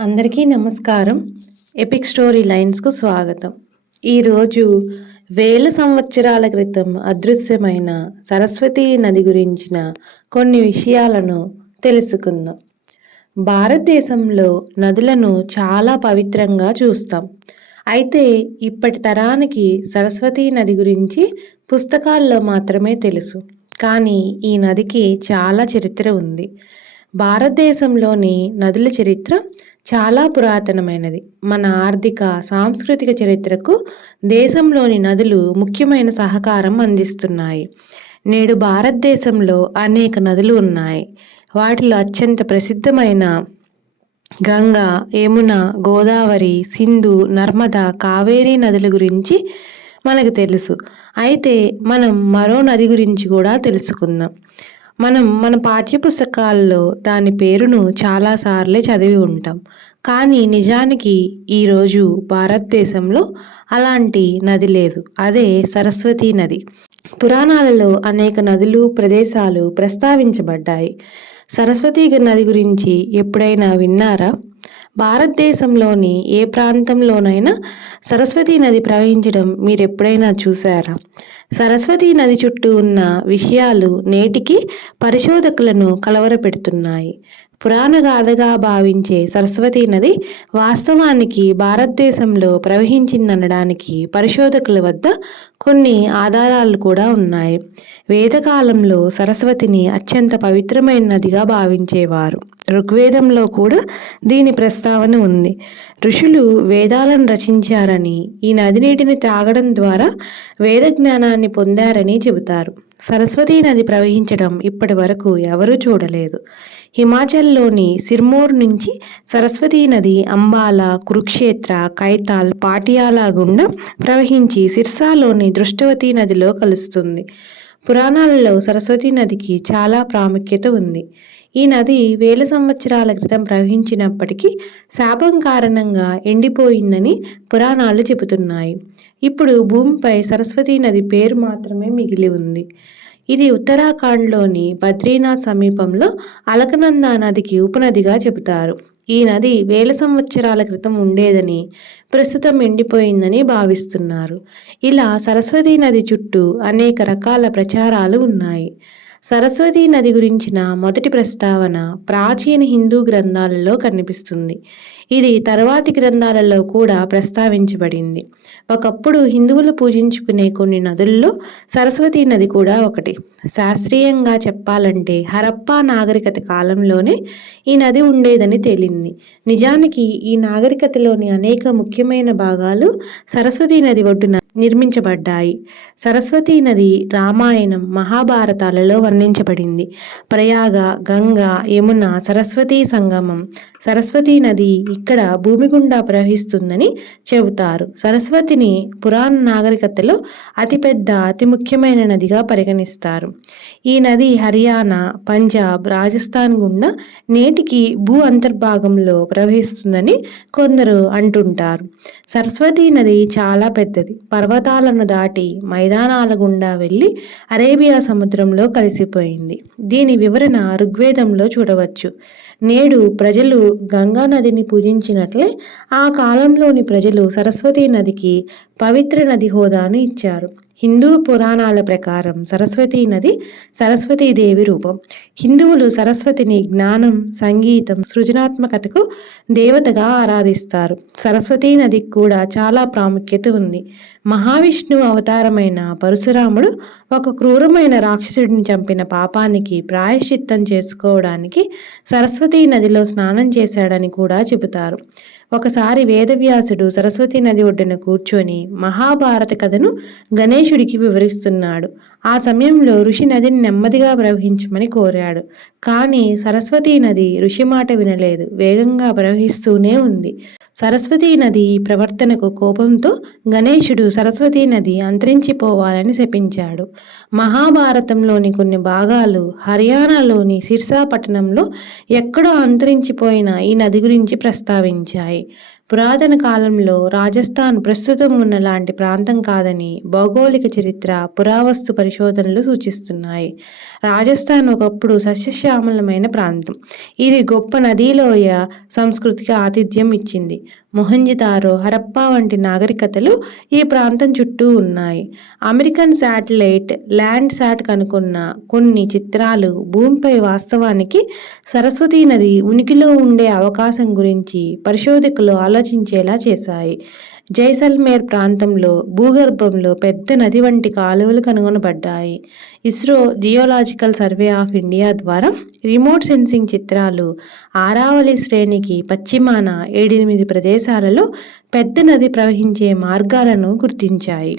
అందరికీ నమస్కారం. Epic story లైన్స్‌కు స్వాగతం. ఈరోజు వేల సంవత్సరాల క్రితం అదృశ్యమైన సరస్వతీ నది గురించిన కొన్ని విషయాలను తెలుసుకుందాం. భారతదేశంలో నదులను చాలా పవిత్రంగా చూస్తాం. అయితే ఇప్పటి తరానికి సరస్వతీ నది గురించి పుస్తకాల్లో మాత్రమే తెలుసు. కానీ ఈ నదికి చాలా చరిత్ర ఉంది. భారతదేశంలోని నదుల చరిత్ర చాలా పురాతనమైనది. మన ఆర్థిక, సాంస్కృతిక చరిత్రకు దేశంలోని నదులు ముఖ్యమైన సహకారం అందిస్తున్నాయి. నేడు భారతదేశంలో అనేక నదులు ఉన్నాయి. వాటిలో అత్యంత ప్రసిద్ధమైన గంగా, యమున, గోదావరి, సింధు, నర్మదా, కావేరీ నదుల గురించి మనకు తెలుసు. అయితే మనం మరో నది గురించి కూడా తెలుసుకుందాం. మన పాఠ్యపుస్తకాల్లో దాని పేరును చాలాసార్లే చదివి ఉంటాం. కానీ నిజానికి ఈరోజు భారతదేశంలో అలాంటి నది లేదు. అదే సరస్వతీ నది. పురాణాలలో అనేక నదులు, ప్రదేశాలు ప్రస్తావించబడ్డాయి. సరస్వతీ నది గురించి ఎప్పుడైనా విన్నారా? భారతదేశంలోని ఏ ప్రాంతంలోనైనా సరస్వతీ నది ప్రవహించడం మీరెప్పుడైనా చూసారా? సరస్వతీ నది చుట్టూ ఉన్న విషయాలు నేటికి పరిశోధకులను కలవరపెడుతున్నాయి. పురాణగాథగా భావించే సరస్వతీ నది వాస్తవానికి భారతదేశంలో ప్రవహించిందనడానికి పరిశోధకుల వద్ద కొన్ని ఆధారాలు కూడా ఉన్నాయి. వేదకాలంలో సరస్వతిని అత్యంత పవిత్రమైన నదిగా భావించేవారు. ఋగ్వేదంలో కూడా దీని ప్రస్తావన ఉంది. ఋషులు వేదాలను రచించారని, ఈ నది నీటిని త్రాగడం ద్వారా వేద జ్ఞానాన్ని పొందారని చెబుతారు. సరస్వతీ నది ప్రవహించడం ఇప్పటి వరకు ఎవరూ చూడలేదు. హిమాచల్లోని సిర్మౌర్ నుంచి సరస్వతీ నది అంబాలా, కురుక్షేత్ర, కైతాల్, పాటియాలా గుండా ప్రవహించి సిర్సాలోని దృష్టవతి నదిలో కలుస్తుంది. పురాణాలలో సరస్వతీ నదికి చాలా ప్రాముఖ్యత ఉంది. ఈ నది వేల సంవత్సరాల క్రితం ప్రవహించినప్పటికీ శాపం కారణంగా ఎండిపోయిందని పురాణాలు చెబుతున్నాయి. ఇప్పుడు భూమిపై సరస్వతీ నది పేరు మాత్రమే మిగిలి ఉంది. ఇది ఉత్తరాఖండ్లోని బద్రీనాథ్ సమీపంలో అలకనందా నదికి ఉపనదిగా చెబుతారు. ఈ నది వేల సంవత్సరాల క్రితం ఉండేదని, ప్రస్తుతం ఎండిపోయిందని భావిస్తున్నారు. ఇలా సరస్వతీ నది చుట్టూ అనేక రకాల ప్రచారాలు ఉన్నాయి. సరస్వతీ నది గురించిన మొదటి ప్రస్తావన ప్రాచీన హిందూ గ్రంథాలలో కనిపిస్తుంది. ఇది తర్వాతి గ్రంథాలలో కూడా ప్రస్తావించబడింది. ఒకప్పుడు హిందువులు పూజించుకునే కొన్ని నదుల్లో సరస్వతీ నది కూడా ఒకటి. శాస్త్రీయంగా చెప్పాలంటే హరప్పా నాగరికత కాలంలోనే ఈ నది ఉండేదని తేలింది. నిజానికి ఈ నాగరికతలోని అనేక ముఖ్యమైన భాగాలు సరస్వతీ నది ఒడ్డున నిర్మించబడ్డాయి. సరస్వతీ నది రామాయణం, మహాభారతాలలో వర్ణించబడింది. ప్రయాగ, గంగా, యమున, సరస్వతీ సంగమం. సరస్వతీ నది ఇక్కడ భూమి గుండా ప్రవహిస్తుందని చెబుతారు. సరస్వతిని పురాణ నాగరికతలో అతిపెద్ద, అతి ముఖ్యమైన నదిగా పరిగణిస్తారు. ఈ నది హర్యానా, పంజాబ్, రాజస్థాన్ గుండా నేటికి భూ అంతర్భాగంలో ప్రవహిస్తుందని కొందరు అంటుంటారు. సరస్వతీ నది చాలా పెద్దది. పర్వతాలను దాటి మైదానాల గుండా వెళ్ళి అరేబియా సముద్రంలో కలిసిపోయింది. దీని వివరణ ఋగ్వేదంలో చూడవచ్చు. నేడు ప్రజలు గంగా నదిని పూజించినట్లే ఆ కాలంలోని ప్రజలు సరస్వతీ నదికి పవిత్ర నది హోదాను ఇచ్చారు. హిందూ పురాణాల ప్రకారం సరస్వతీ నది సరస్వతీదేవి రూపం. హిందువులు సరస్వతిని జ్ఞానం, సంగీతం, సృజనాత్మకతకు దేవతగా ఆరాధిస్తారు. సరస్వతీ నదికి కూడా చాలా ప్రాముఖ్యత ఉంది. మహావిష్ణువు అవతారమైన పరశురాముడు ఒక క్రూరమైన రాక్షసుడిని చంపిన పాపానికి ప్రాయశ్చిత్తం చేసుకోవడానికి సరస్వతీ నదిలో స్నానం చేశాడని కూడా చెబుతారు. ఒకసారి వేదవ్యాసుడు సరస్వతీ నది ఒడ్డున కూర్చొని మహాభారత కథను గణేశుడికి వివరిస్తున్నాడు. ఆ సమయంలో ఋషి నదిని నెమ్మదిగా ప్రవహించమని కోరాడు. కానీ సరస్వతీ నది ఋషి మాట వినలేదు. వేగంగా ప్రవహిస్తూనే ఉంది. సరస్వతీ నది ప్రవర్తనకు కోపంతో గణేశుడు సరస్వతీ నది అంతరించిపోవాలని శపించాడు. మహాభారతంలోని కొన్ని భాగాలు హర్యానాలోని సిర్సా పట్టణంలో ఎక్కడో అంతరించిపోయిన ఈ నది గురించి ప్రస్తావించాయి. పురాతన కాలంలో రాజస్థాన్ ప్రస్తుతం ఉన్న లాంటి ప్రాంతం కాదని భౌగోళిక చరిత్ర, పురావస్తు పరిశోధనలు సూచిస్తున్నాయి. రాజస్థాన్ ఒకప్పుడు సస్యశ్యామలమైన ప్రాంతం. ఇది గొప్ప నదీలోయ సంస్కృతికి ఆతిథ్యం ఇచ్చింది. మొహంజదారో, హరప్పా వంటి నాగరికతలు ఈ ప్రాంతం చుట్టూ ఉన్నాయి. అమెరికన్ శాటిలైట్ ల్యాండ్సాట్ కనుగొన్న కొన్ని చిత్రాలు భూమిపై వాస్తవానికి సరస్వతీ నది ఉనికిలో ఉండే అవకాశం గురించి పరిశోధకులు ఆలోచించేలా చేశాయి. జైసల్మేర్ ప్రాంతంలో భూగర్భంలో పెద్ద నది వంటి కాలువలు కనుగొనబడ్డాయి. ISRO geological survey of India ద్వారా రిమోట్ సెన్సింగ్ చిత్రాలు ఆరావళి శ్రేణికి పశ్చిమాన 7-8 ప్రదేశాలలో పెద్ద నది ప్రవహించే మార్గాలను గుర్తించాయి.